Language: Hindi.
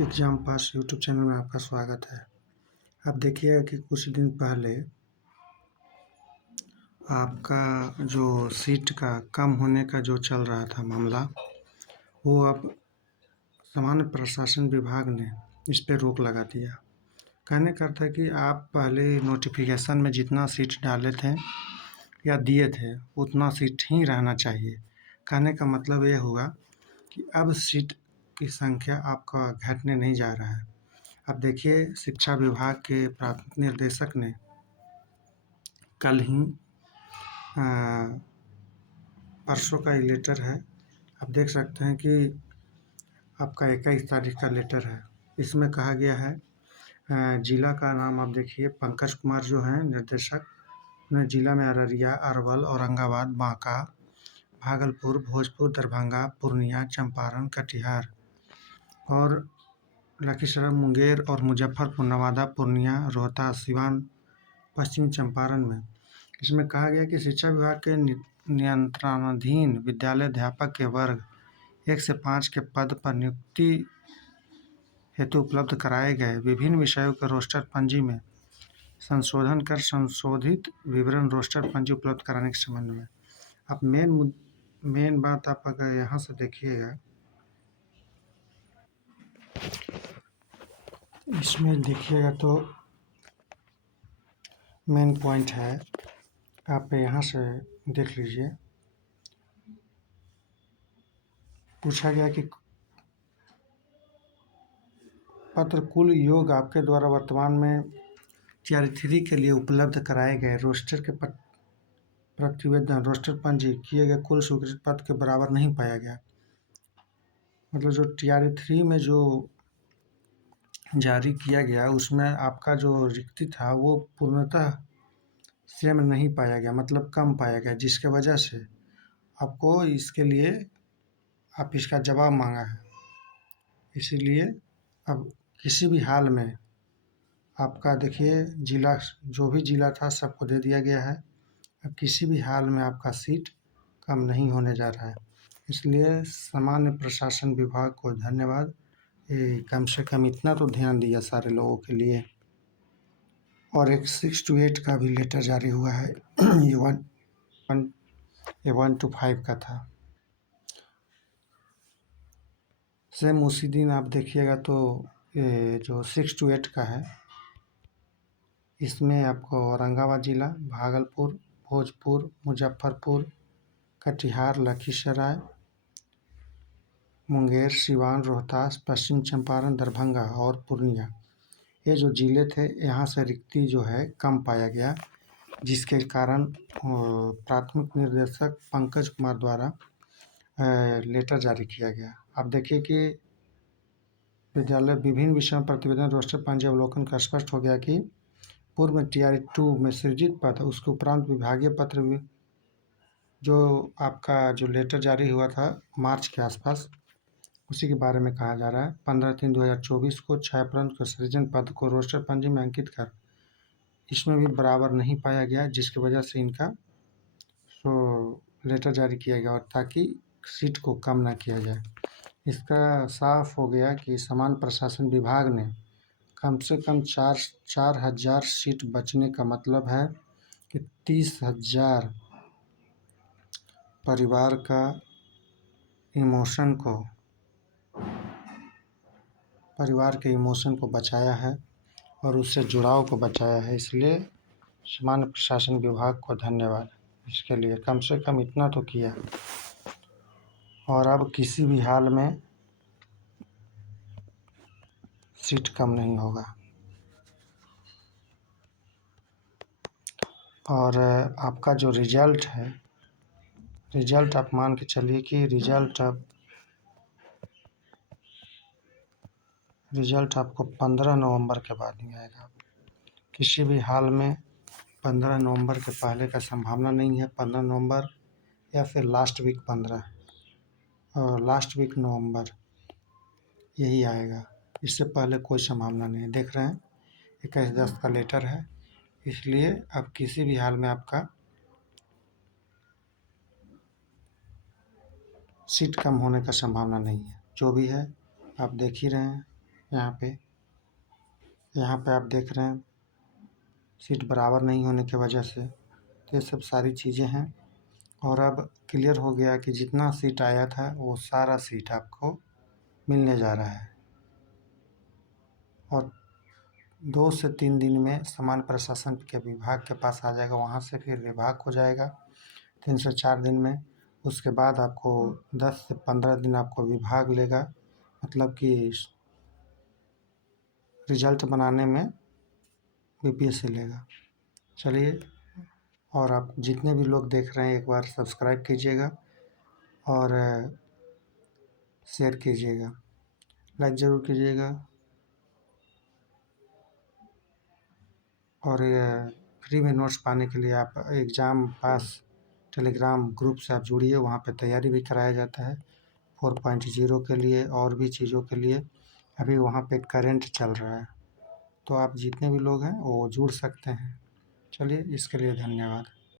एग्ज़ाम पास यूट्यूब चैनल में आपका स्वागत है। आप देखिएगा कि कुछ दिन पहले आपका जो सीट का कम होने का जो चल रहा था मामला, वो अब सामान्य प्रशासन विभाग ने इस पे रोक लगा दिया। कहने का अर्थ है कि आप पहले नोटिफ़िकेशन में जितना सीट डाले थे या दिए थे, उतना सीट ही रहना चाहिए। कहने का मतलब ये हुआ कि अब सीट की संख्या आपका घटने नहीं जा रहा है। अब देखिए, शिक्षा विभाग के प्राथमिक निर्देशक ने कल ही परसों का ये लेटर है। आप देख सकते हैं कि आपका 21 तारीख का लेटर है। इसमें कहा गया है, जिला का नाम आप देखिए, पंकज कुमार जो हैं निर्देशक, उन्हें जिला में अररिया, अरवल, औरंगाबाद, बांका, भागलपुर, भोजपुर, दरभंगा, पूर्णिया, चंपारण, कटिहार और लखीसराय, मुंगेर और मुजफ्फरपुर, नवादा, पूर्णिया, रोहतास, सिवान, पश्चिम चंपारण में इसमें कहा गया कि शिक्षा विभाग के नियंत्रणाधीन विद्यालय अध्यापक के वर्ग 1 से 5 के पद पर नियुक्ति हेतु उपलब्ध कराए गए विभिन्न विषयों के रोस्टर पंजी में संशोधन कर संशोधित विवरण रोस्टर पंजी उपलब्ध कराने के संबंध में। अब मेन बात आप अगर यहाँ से देखिएगा, इसमें देखिएगा तो मेन पॉइंट है, आप यहाँ से देख लीजिए। पूछा गया कि पत्र कुल योग आपके द्वारा वर्तमान में टीआर 3 के लिए उपलब्ध कराए गए रोस्टर के प्रतिवेदन रोस्टर पंजी किए गए कुल स्वीकृत पद के बराबर नहीं पाया गया। मतलब जो टीआर 3 में जो जारी किया गया उसमें आपका जो रिक्ति था वो पूर्णतः सेम नहीं पाया गया, मतलब कम पाया गया, जिसके वजह से आपको इसके लिए आप इसका जवाब मांगा है। इसीलिए अब किसी भी हाल में आपका देखिए, जिला जो भी जिला था सबको दे दिया गया है। अब किसी भी हाल में आपका सीट कम नहीं होने जा रहा है। इसलिए सामान्य प्रशासन विभाग को धन्यवाद। कम से कम इतना तो ध्यान दिया सारे लोगों के लिए। और एक 6 to 8 का भी लेटर जारी हुआ है। ये 1 to 5 का था। सेम उसी दिन आप देखिएगा तो ये जो 6 to 8 का है, इसमें आपको औरंगाबाद जिला, भागलपुर, भोजपुर, मुजफ्फरपुर, कटिहार, लखीसराय, मुंगेर, सिवान, रोहतास, पश्चिम चंपारण, दरभंगा और पूर्णिया, ये जो ज़िले थे, यहाँ से रिक्ति जो है कम पाया गया, जिसके कारण प्राथमिक निर्देशक पंकज कुमार द्वारा लेटर जारी किया गया। आप देखिए कि विद्यालय विभिन्न विषयों प्रतिवेदन रोस्टर पंजी अवलोकन का स्पष्ट हो गया कि पूर्व में टीआर 2 में सृजित पद, उसके उपरांत विभागीय पत्र जो आपका जो लेटर जारी हुआ था मार्च के आसपास, उसी के बारे में कहा जा रहा है। 15/3/2024 को छायाप्रंत के सृजन पद को रोस्टर पंजी में अंकित कर इसमें भी बराबर नहीं पाया गया, जिसकी वजह से इनका लेटर जारी किया गया, और ताकि सीट को कम ना किया जाए। इसका साफ हो गया कि समान प्रशासन विभाग ने कम से कम 4,000 सीट बचने का मतलब है कि 30,000 परिवार का परिवार के इमोशन को बचाया है और उससे जुड़ाव को बचाया है। इसलिए सामान्य प्रशासन विभाग को धन्यवाद इसके लिए, कम से कम इतना तो किया। और अब किसी भी हाल में सीट कम नहीं होगा। और आपका जो रिजल्ट है, रिजल्ट आप मान के चलिए कि रिजल्ट आपको 15 नवंबर के बाद नहीं आएगा। किसी भी हाल में 15 नवंबर के पहले का संभावना नहीं है। 15 नवंबर या फिर लास्ट वीक 15 और लास्ट वीक नवंबर यही आएगा। इससे पहले कोई संभावना नहीं है। देख रहे हैं 21/10 का लेटर है, इसलिए अब किसी भी हाल में आपका सीट कम होने का संभावना नहीं है। जो भी है आप देख ही रहे हैं। यहाँ पे आप देख रहे हैं सीट बराबर नहीं होने की वजह से, तो ये सब सारी चीज़ें हैं। और अब क्लियर हो गया कि जितना सीट आया था वो सारा सीट आपको मिलने जा रहा है। और 2 से 3 दिन में सामान्य प्रशासन के विभाग के पास आ जाएगा, वहाँ से फिर विभाग को जाएगा 3 से 4 दिन में। उसके बाद आपको 10 से 15 दिन आपको विभाग लेगा, मतलब कि रिजल्ट बनाने में बीपीएससी लेगा। चलिए, और आप जितने भी लोग देख रहे हैं एक बार सब्सक्राइब कीजिएगा और शेयर कीजिएगा, लाइक ज़रूर कीजिएगा। और फ्री में नोट्स पाने के लिए आप एग्ज़ाम पास टेलीग्राम ग्रुप से आप जुड़िए, वहाँ पे तैयारी भी कराया जाता है 4.0 के लिए और भी चीज़ों के लिए। अभी वहाँ पे करंट चल रहा है, तो आप जितने भी लोग हैं वो जुड़ सकते हैं। चलिए, इसके लिए धन्यवाद।